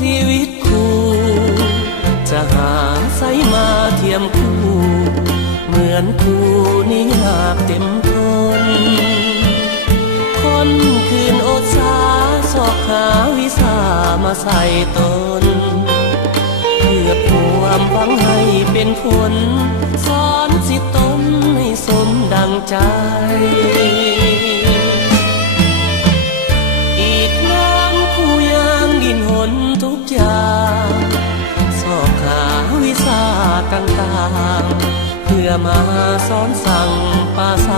ชีวิตคู่จะหาใส่มาเทียมคู่เหมือนคู่นี้หากเต็มทนคนคืนอดสาสอกหาวิสามาใส่ตนเพื่อความหวังให้เป็นผลสอนสิตนให้สมดังใจอีกน้ำคู่ยางดินหนทุกอย่างสอบหาวิสาต่างๆเพื่อมาสอนสั่งปาใส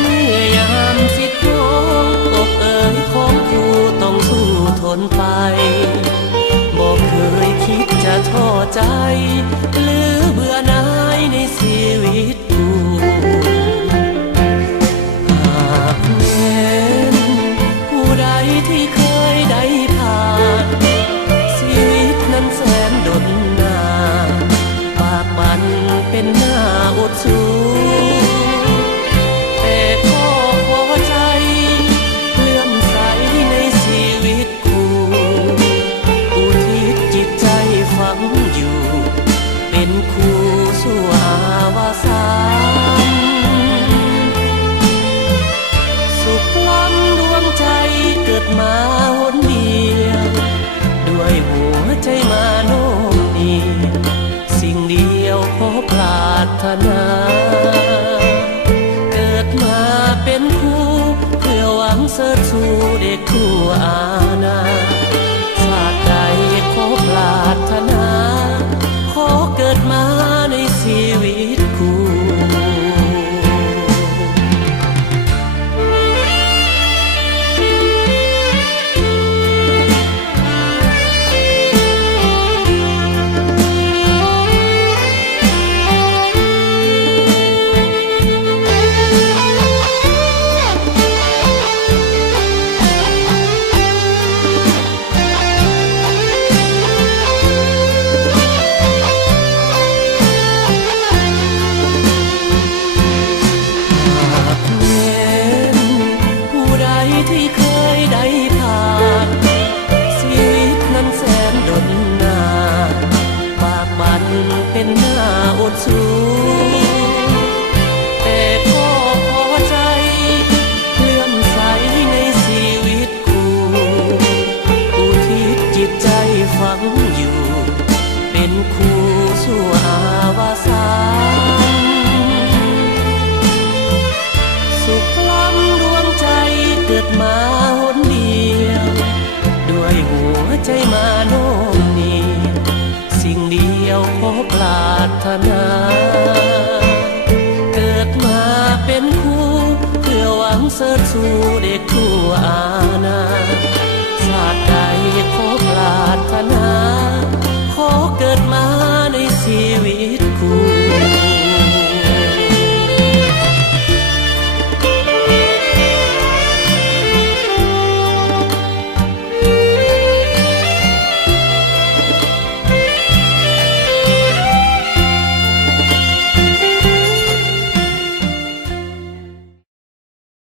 เมื่อยามสิทธิ์น้องอกเอ๋ยของคู่ต้องสู้ทนไปบอกเคยคิดจะท้อใจหรือเบื่อหน่ายในชีวิตคู่หากแม้นผู้ใดที่เคยได้ผ่านชีวิตนั้นแสนดนนานปากมันเป็นหน้าอดสู้แต่ก็พอใจเลื่อมใสในชีวิตคู่อุทิศจิตใจฝังอยู่เป็นคู่สู่อาวสานสุขล้ำดวงใจเกิดมาหนเดียวด้วยหัวใจมาโน้มเอียงสิ่งเดียวขอปรารถนาเกิดมาเป็นคู่เพื่อหวังเสริฐสู่เด็กคู่อาณาชาติใดขอปรารถนาขอเกิดมาในชีวิตคู่ที่เคยได้ผ่านชีวิตนั้นแสนดนนานปากมันเป็นหน้าอดสู้แต่ก็พอใจเลื่อมใสในชีวิตคู่อุทิศจิตใจฝังอยู่เป็นคู่สู่อาวสานสุขล้ำดวงใจเกิดมาหนเดียวด้วยหัวใจมาโน้มเอียงสิ่งเดียวขอปรารถนาเกิดมาเป็นคู่เพื่อหวังเสริฐสู่เด็กคู่อาณาชาติใดขอปรารถนาขอเกิดมาในชีวิต